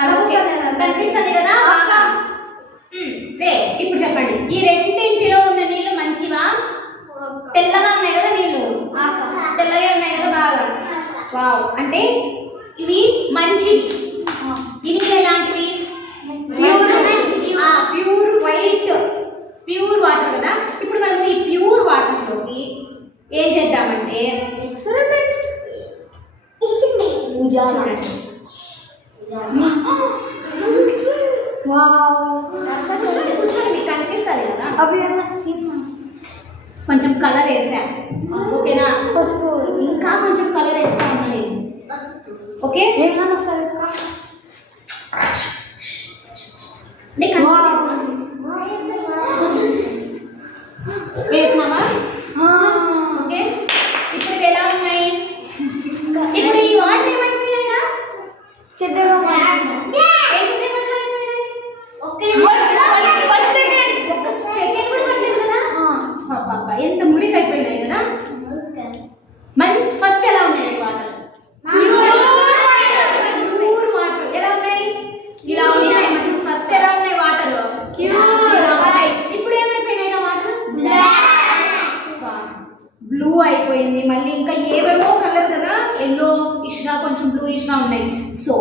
కనిపిస్తుంది కదా బాగా. రే ఇప్పుడు చెప్పండి, ఈ రెండింటిలో ఉన్న నీళ్లు మంచివా? తెల్లగా ఉన్నాయి కదా నీళ్లు, తెల్లగా ఉన్నాయి కదా బాగా. వావ్, అంటే ఇవి మంచివి. ఇది ఎలాంటివి? ప్యూర్ వైట్, ప్యూర్ వాటర్ కదా. ఇప్పుడు మనం ఈ ప్యూర్ వాటర్లోకి ఏం చేద్దామంటే కూర్చోండి, మీకు కనిపిస్తుంది కదా. కొంచెం కలర్ వేసా, ఓకేనా? పసుపు ఇంకా కొంచెం కలర్ వేస్తా ఉన్నాను. ఓకే, వేసినామా? ఓకే, ఇప్పుడు ఎలా ఉన్నాయి? ఇప్పుడు ఈ వాటర్ ఏమైపోయినా చెడ్డగా సెకండ్ కూడా పట్టలేదు కదా. ఎంత మురికి అయిపోయినాయి కదా. మరి ఫస్ట్ ఎలా ఉన్నాయి వాటర్? Pure water. ఎలా ఉన్నాయి? ఇలా ఉన్నాయి. ఫస్ట్ ఎలా ఉన్నాయి వాటర్? ఇప్పుడు ఏమైపోయినాయి వాటర్? బ్లూ అయిపోయింది. మళ్ళీ ఇంకా ఏవేవో కలర్ కదా, ఎల్లో ఇష్గా కొంచెం బ్లూ ఇష్గా ఉన్నాయి. సో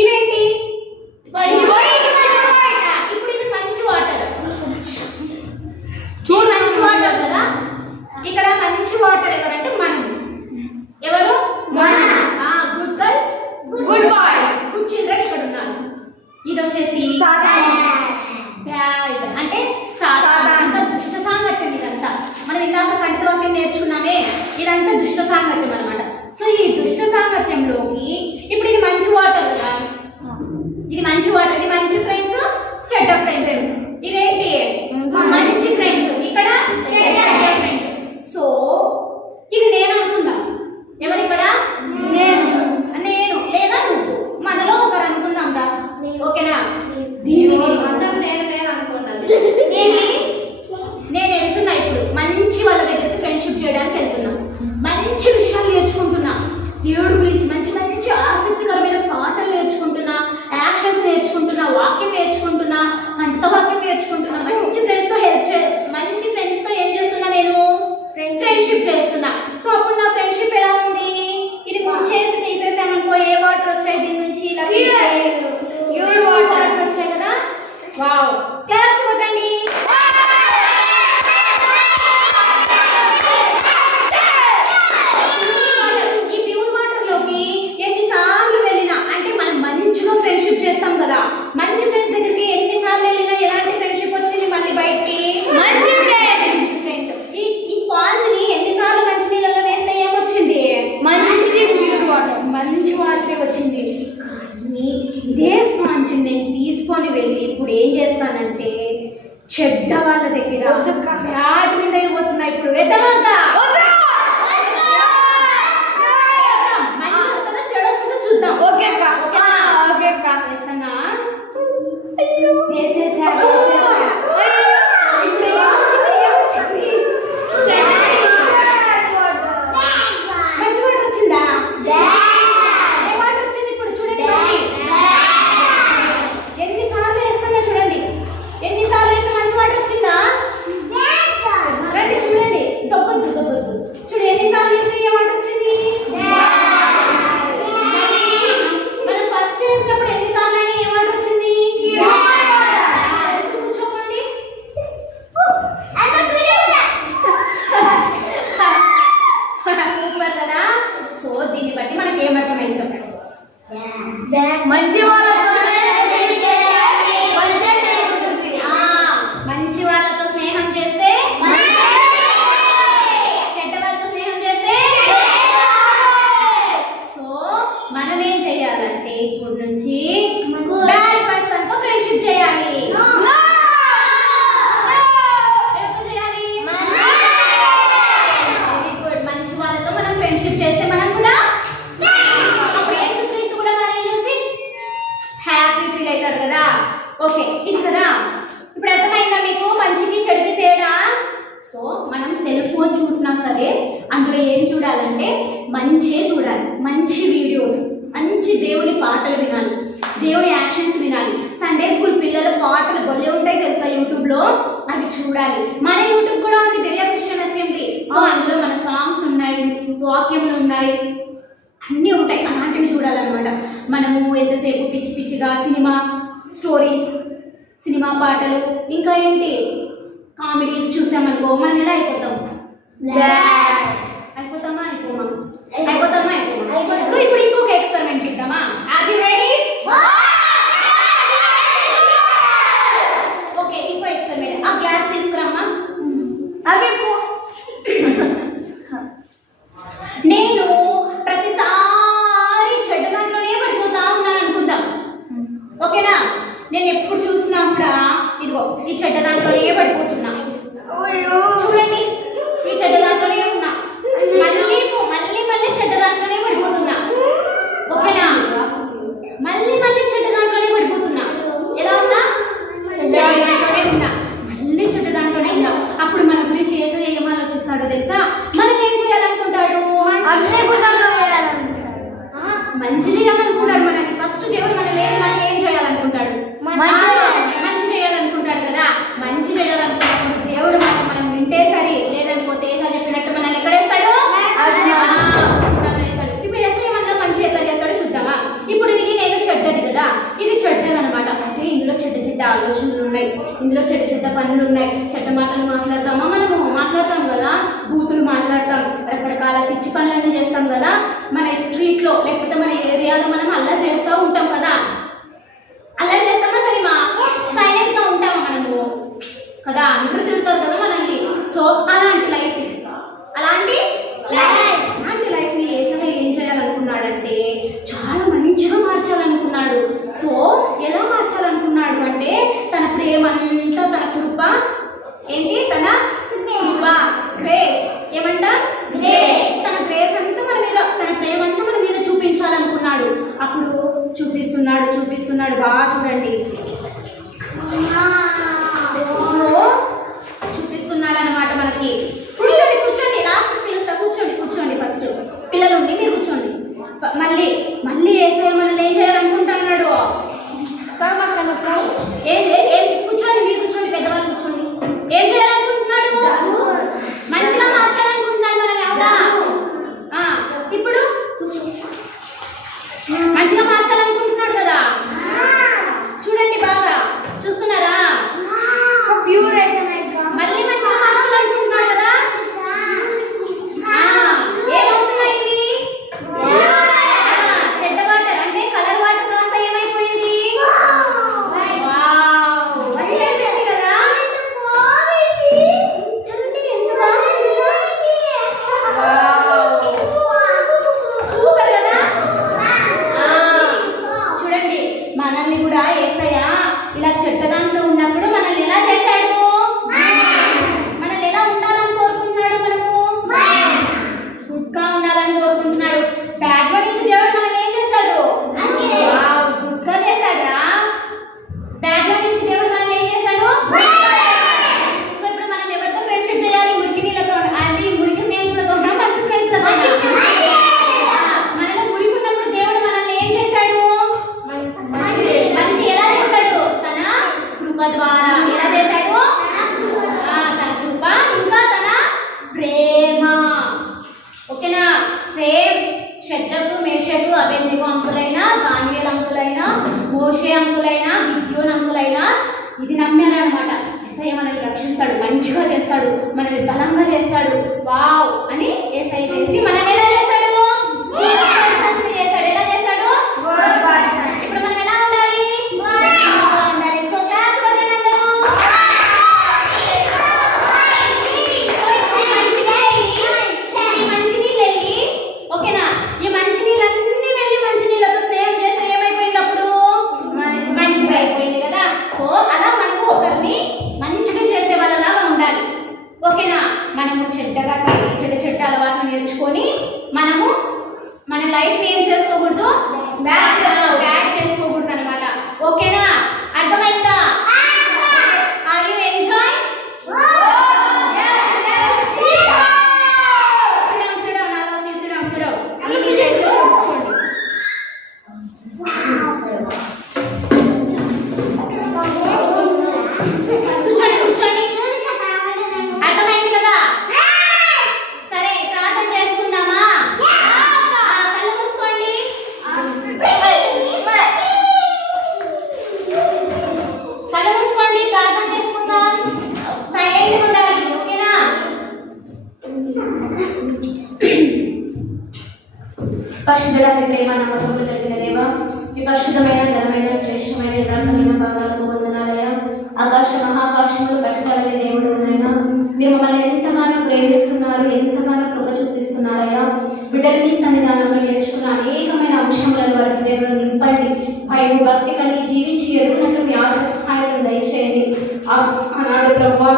ఇవేంటి? ఇప్పుడు ఇది మంచి వాటర్. మంచి వాటర్ కదా. ఇక్కడ మంచి వాటర్ ఎవరంటే మనం. ఎవరు? Good girls, good boys, good children ఇక్కడ ఉన్నారు. ఇది వచ్చేసి అంటే ఇంకా దుష్ట సాంగత్యం. ఇదంతా మనం ఇందాక కంటి వాక్యం నేర్చుకున్నామే, ఇదంతా దుష్ట సాంగత్యం అనమాట. సో ఈ దుష్ట సాంగత్యంలోకి ఇప్పుడు ఇది మంచి వాటర్ కదా, ఇది మంచి వాటర్, ఇది మంచి ఫ్రెండ్స్, చెడ్డ ఫ్రెండ్స్. ఇదేంటి? మంచి ఫ్రెండ్స్, ఇక్కడ చెడ్డ ఫ్రెండ్స్. సో ఇది నేను అనుకుందాం. ఎవరు ఇక్కడ? నేను లేదా నువ్వు, మనలో ఒకరు అనుకుందాం రా. ఓకేనా? దీన్ని నేను వెళ్తున్నా ఇప్పుడు మంచి వాళ్ళ దగ్గరికి ఫ్రెండ్షిప్ చేయడానికి వెళ్తున్నా. మంచి విషయాలు నేర్చుకుంటున్నా, దేవుడి గురించి మంచి మంచి ఆసక్తికరమైన పాటలు నేర్చుకుంటున్నా, యాక్షన్స్ నేర్చుకుంటున్నా, వాక్యం నేర్చుకుంటున్నా, కంఠ వాక్యం నేర్చుకుంటున్నా. మంచి ఫ్రెండ్స్తో మంచి ఫ్రెండ్స్తో ఏం చేస్తున్నా? నేను ఫ్రెండ్షిప్ చేస్తున్నా. సో అప్పుడు నా ఫ్రెండ్షిప్ ఎలా ఉంది? ఇది ముంచేసి తీసేసామనుకో, ఏ వాటర్ వచ్చాయి దీని నుంచి? వాటర్ వచ్చాయి కదా. వావ్, క్లాప్స్ కొట్టండి. ఈ ప్యూర్ వాటర్ లోకి ఎన్నిసార్లు వెళ్ళినా, అంటే మనం మంచిగా ఫ్రెండ్షిప్ చేస్తాం కదా, మంచి ఫ్రెండ్స్ దగ్గరికి ఎన్నిసార్లు వెళ్ళినా ఎలాంటి ఫ్రెండ్షిప్ వచ్చింది మళ్ళీ బయటికి? మంచి ఫ్రెండ్స్. ఈ స్పాంజ్ ని ఎన్నిసార్లు మంచి నీళ్ళలో వేస్తే ఏమొచ్చింది? మంచి ప్యూర్ వాటర్, మంచి వాటరే వచ్చింది. కానీ ఇదే స్పాంజ్ నేను తీసుకొని వెళ్ళి ఇప్పుడు ఏం చేస్తానంటే చెడ్డ వాళ్ళ దగ్గర బ్యాట్ మీద అయిపోతున్నా. ఇప్పుడు వేద్దామంతా మంచి వస్తుందా చెడు వస్తుందో చూద్దాం. ఓకే వేస్తానా? వేసేసా. మంచి వాటర్ వచ్చిందా? ఏ వాటర్ వచ్చింది ఇప్పుడు? చూడండి ఎన్నిసార్లు వేస్తున్నా, చూడండి ఎన్నిసార్లు వేస్తే మంచి వాటర్ వచ్చిందా? రండి చూడండి, దొబ్బొద్దు. చూడు ఎన్నిసార్లు వేస్తే ఏ వాటర్ వచ్చింది? మనం ఫస్ట్ వేసినప్పుడు ఎన్నిసార్లు అయినా ఏ వాటర్ వచ్చింది? కూర్చోకండి. సూపర్ కదా. సో దీన్ని బట్టి మనకి ఏమర్థమైంది చెప్పండి? మంచి మంచి వాళ్ళతో స్నేహం చేస్తే, చెడ్డ వాళ్ళతో స్నేహం చేస్తే. సో మనం ఏం చేయాలంటే ఇప్పుడు నుంచి బ్యాడ్ పర్సన్ తో ఫ్రెండ్షిప్ చేయాలి. ఎవరితో చేయాలి? Very good. మంచి వాళ్ళతో మనం ఫ్రెండ్షిప్ చేస్తే మనం కూడా యేసుక్రీస్తు కూడా మనల్ని చూసి హ్యాపీ ఫీల్ అవుతాడు కదా. ఓకే, ఇది కదా. ఇప్పుడు అర్థమైందా మీకు మంచికి చెడుకి తేడా? సో మనం సెల్ ఫోన్ చూసినా సరే అందులో ఏం చూడాలంటే మంచే చూడాలి, మంచి వీడియోస్, మంచి దేవుని పాటలు వినాలి. దేవుడి యాక్షన్స్ వినాలి. సండే స్కూల్ పిల్లల పాటలు భలే ఉంటాయి తెలుసా యూట్యూబ్లో, అవి చూడాలి. మన యూట్యూబ్ కూడా ఉంది బెరియా క్రిస్టియన్ అసెంబ్లీ. సో అందులో మన సాంగ్స్ ఉన్నాయి, వాక్యములు ఉన్నాయి, అన్నీ ఉంటాయి. అలాంటివి చూడాలన్నమాట. మనము ఎంతసేపు పిచ్చి పిచ్చిగా సినిమా స్టోరీస్, సినిమా పాటలు, ఇంకా ఏంటి కామెడీస్ చూసామనుకో మనం ఎలా అయిపోతాం? అయిపోతామా అయిపోమా? అయిపోతామా అయిపోమా? సో ఇప్పుడు ఇంకొక ఎక్స్పెరిమెంట్ చేద్దామా? Are you ready? ఓకే, ఇంకో ఎక్స్పెరిమెంట్. ఆ గ్లాస్ తీసుకురమ్మా. నేను ప్రతిసారి చెడ్డ దాంట్లోనే పడిపోతా ఉన్నాను అనుకుందాం. ఓకేనా? నేను ఎప్పుడు చూసినా కూడా ఇదిగో ఈ చెడ్డ దాంట్లోనే పడిపోతున్నా. చూడండి, ఈ చెడ్డ దాంట్లోనే ఉన్నా. మళ్ళీ మళ్ళీ చెడ్డ దాంట్లోనే పడిపోతున్నా. ఓకేనా? మళ్ళీ చెడ్డ దాంట్లోనే పడిపోతున్నా. ఎలా ఉన్నా? చెడ్డ దాంట్లోనే ఉన్నా. మళ్ళీ చెడ్డ దాంట్లోనే ఉన్నా. అప్పుడు మన గురించి యేసయ్య ఏం ఆలోచిస్తాడో తెలుసా? మనం ఏం చేయాలనుకుంటాడు? మంచి చేయాలనుకుంటాడు. మనకి ఫస్ట్ దేవుడు మనం ఏం చేయాలనుకుంటాడు? మంచి చేయాలనుకుంటాడు కదా. మంచి చేయాలనుకుంటాడు దేవుడు. మనం వింటే సరి, లేదనుకోతే చెప్పినట్టు మనల్ని ఎక్కడేస్తాడు? ఇప్పుడు యేసయ్య మనలో మంచి ఎట్లా చేస్తాడో చూద్దామా? ఇప్పుడు ఇది నేను చెడ్డది కదా, ఇది చెడ్డది అనమాట. అంటే ఇందులో చెడ్డ ఆలోచనలు ఉన్నాయి, ఇందులో చెడ్డ పనులు ఉన్నాయి. చెడ్డ మాటలు మాట్లాడతామా? మనము మాట్లాడతాం కదా, బూతులు మాట్లాడతాం, రకరకాల పిచ్చి పనులన్నీ చేస్తాం కదా. మన స్ట్రీట్లో లేకపోతే మన ఏరియాలో మనం అల్లరి చేస్తూ ఉంటాం కదా. అల్లరి చేస్తామా సరేమా? సైలెంట్గా ఉంటామా మనము కదా? అందరూ తిడతారు కదా మనల్ని. సో అలాంటి లైఫ్ని యేసయ్య ఏం చేయాలనుకున్నాడంటే చాలా మంచిగా మార్చాలనుకున్నాడు. సో ఎలా మార్చాలనుకున్నాడు అంటే తన ప్రేమ అంతా, తన కృప ఏంటి? తన కృప, గ్రేస్. ఏమంట? గ్రేస్. తన గ్రేస్ అంతా మన మీద, తన ప్రేమ అంతా మన మీద చూపించాలనుకున్నాడు. అప్పుడు చూపిస్తున్నాడు. బాగా చూడండి. చూపిస్తున్నాడు అనమాట మనకి. కూర్చోండి, లాస్ట్ పిలుస్తా. కూర్చోండి ఫస్ట్. పిల్లలు ఉండి మీరు కూర్చోండి. మళ్ళీ యేసయ్య మనల్ని ఏం చేయాలనుకుంటున్నాడు? కూర్చోండి, మీరు కూర్చోండి, పెద్దవాళ్ళు కూర్చోండి. ఏం చేయాలనుకుంటున్నాడు? మంచిగా మార్చాలనుకుంటున్నాడు మనల్ని. అవునా? ఇప్పుడు మంచిగా మార్చాలనుకుంటున్నాడు కదా. చూడండి, బాగా చూస్తున్నారా? మళ్ళీ మంచిగా మార్చాలనుకుంటున్నాడు కదా. ఏమవుతున్నాయి ఇవి? చెడ్డ వాటర్ అంటే కలర్ వాటర్ కాస్త ఏమైపోయింది? అయిపోయింది కదా. చూడండి ఎంత బాగుంది. సూపర్ కదా. చూడండి, మనల్ని కూడా యేసయ్య ఇలా చెడ్డ దాంట్లో ఉన్నప్పుడు మనల్ని ఎలా చేశాడు? మనల్ని ఎలా ఉండాలని కోరుకుంటున్నాడు? మనము గుడ్గా ఉండాలని కోరుకుంటున్నాడు. బ్యాడ్ వర్డ్ ఇచ్చి దేవుడు మనల్ని ఏం చేస్తాడు? గుడ్గా చేశాడా? బ్యాడ్ వర్డ్ ఇచ్చి దేవుడు మనల్ని ఏం చేశాడు? సో ఇప్పుడు మనం ఎవరితో ఫ్రెండ్షిప్ చేయాలి? మురికి నీళ్ళతో, అది మురికి స్నేహితులతో, మంచి స్నేహితులతో. మనలో మురికి ఉన్నప్పుడు దేవుడు మనల్ని ఏం చేశాడు? మంచి ఎలా చేశాడు? తన కృప ద్వారా. ఎలా చేశాడు? తన కృప, ఇంకా తన ప్రేమ. ఓకేనా? సేమ్ శద్రకు, మేషకు, అబేద్నెగో అంకులైన, దానియేలు అంకులైన, మోషే అంకులైన, గిద్యోను అంకులైన ఇది నమ్మారనమాట. యేసయ్య మనల్ని రక్షిస్తాడు, మంచిగా చేస్తాడు, మనల్ని బలంగా చేస్తాడు. వావ్ అని యేసయ్య చేసి మనల్ని ఎలా చేస్తాడు? చేస్తాడు. ఎలా చేస్తాడు? ఇప్పుడు మనం ఎలా ఉండాలి? ఉండాలి. సో క్లాస్ కొట్టండి అందరూ. మంచినీళ్ళు వెళ్ళి, ఓకేనా? ఈ మంచినీళ్ళన్నీ వెళ్ళి మంచినీళ్ళతో సేవ్ చేస్తే ఏమైపోయింది? అప్పుడు మంచిగా అయిపోయింది కదా. సో అలా మనము ఒకరిని మంచిగా చేసే వాళ్ళలాగా ఉండాలి. ఓకేనా? మనము చెడ్డగా చెడ్డ అలవాట్లు నేర్చుకొని మనము మన లైఫ్ ఏం చేసుకోకూడదు? బ్యాడ్ చేసుకోకూడదు అనమాట. ఓకేనా? అర్థమైందా? Are you enjoy? కూర్చోండి. పరిశుద్ధుడ మీ ప్రేమ నమ్మకములు కలిగిన దేవా, మీ పరిశుద్ధమైన ఘనమైన శ్రేష్టమైన యథార్థమైన పాదాలకు వందనాలయ. ఆకాశ మహాకాశములు పరచాలని దేవుడు నాయనా, మీరు మమ్మల్ని ఎంతగానో ప్రేమిస్తున్నారు, ఎంతగానో కృప చూపిస్తున్నారయ్యా. బిడ్డలు మీ సన్నిధానంలో నేర్చుకున్న అనేకమైన అంశములను వారి హృదయంలో నింపండి. భయం భక్తి కలిగి జీవించి ఎదుగునట్లు మీ ఆత్మ సహాయతను దయచేయండి. ఆనాడు ప్రభువా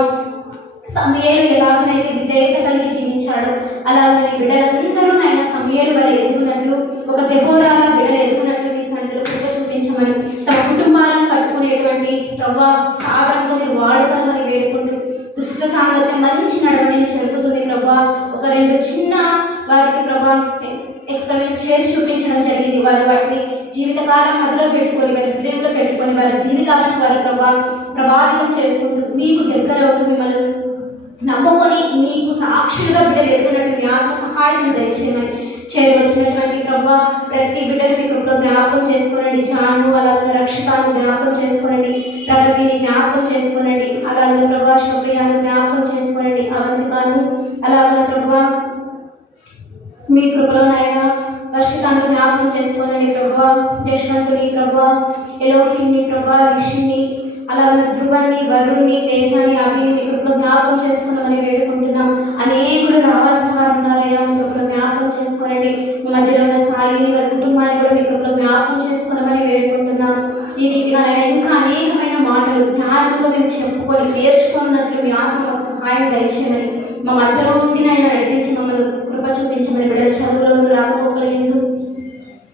సమూయేలు ఎలాగనైతే విధేయత కలిగి జీవించాడో అలాగే బిడ్డలందరూ నాయన సమూయేలు వల్ల ఎదుగునట్లు, ఒక దెబోరాలా బిడ్డలు ఎదుగునట్లు మీ సన్నిధిలో కృప చూపించమని, తమ కుటుంబాలను కట్టుకునేటువంటి ప్రభా సాధనతో మీరు వాడుకోవాలని వేడుకుంటూ, దుష్ట సాంగత్యం మంచి నడవడిని చెరుపుతుంది ప్రభా. ఒక 2 చిన్న వారికి ప్రభా ఎక్స్పెరిమెంట్స్ చేసి చూపించడం జరిగింది. వారు వాటిని జీవితకాలం మధ్యలో పెట్టుకొని, వారి హృదయంలో పెట్టుకొని, వారి జీవితాలను వారి ప్రభావితం చేసుకుంటూ, మీకు దగ్గర అవుతూ మిమ్మల్ని నమ్ముకొని నీకు సాక్షులుగా బిడ్డలు ఎదుగునట్లు మీ ఆత్మ సహాయం దయచేయమని, చేయవలసినటువంటి ప్రభా ప్రతి బిడ్డను మీ కృపలో జ్ఞాపకం చేసుకోనండి. జాను అలాగే రక్షితాన్ని జ్ఞాపకం చేసుకోనండి, ప్రగతిని జ్ఞాపకం చేసుకోనండి, అలాగే ప్రభా శుభ్రియాన్ని జ్ఞాపకం చేసుకోనండి, అవంతికాను అలాగే ప్రభా మీ కృపలోనైనా వర్షితాన్ని జ్ఞాపకం చేసుకోనండి ప్రభా. జశ్వంతుని ప్రభా, ఎలోహిని ప్రభా, రిషిని అలాగే ధ్రువాన్ని, వరుణ్ణి, తేజాన్ని, అభిని మీ కృపలో జ్ఞాపకం చేసుకున్నామని వేడుకుంటున్నాం. అనేకులు రావాల్సిన వారు ఉన్నారయ్యా, మీ కృపలో జ్ఞాపకం చేసుకోనండి. మీ మధ్యలో ఉన్న సాయిని వారి కుటుంబాన్ని కూడా మీ కృపలో జ్ఞాపకం చేసుకున్నామని వేడుకుంటున్నాం. ఈ రీతిగా ఇంకా అనేకమైన మాటలు జ్ఞానంతో మేము చెప్పుకొని నేర్చుకున్నట్లు మీ ఆత్మ మాకు సహాయం దయచేయమని, మా మధ్యలో ఉండి ఆయన నడిపించి మమ్మల్ని కృప చూపించమని, బిడ్డల చదువులో రాకపోకలేదు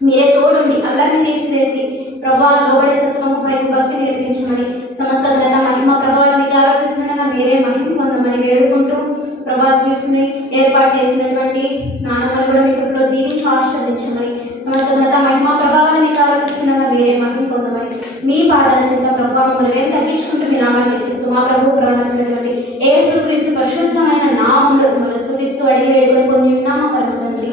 మీరే తోడుండి అందరినీ తీసివేసి ప్రభా లోబడే తత్వము భయం భక్తి నేర్పించమని, సమస్త ఘనత మహిమ ప్రభావం మీకు ఆరోపిస్తుండగా మీరే మహిమ పొందమని వేడుకుంటూ, ప్రభా స్వీట్స్ని ఏర్పాటు చేసినటువంటి నాన్నమ్మని కూడా మీ కృపలో దీవించి ఆశీర్వదించమని, సమస్త ఘనత మహిమ ప్రభావాన్ని మీకు ఆరోపిస్తుండగా మీరే మహిమ పొందమని, మీ పాదాల చేత ప్రభావ మమ్మల్ని మేము తగ్గించుకుంటూ మీ నామాన్ని తెచ్చిస్తూ మా ప్రభు ప్రాణమైనటువంటి యేసుక్రీస్తు పరిశుద్ధమైన నామంలో మిమ్మల్ని స్తుతిస్తూ అడిగి వేడుకొని పొంది ఉన్నామా పరమ తండ్రి.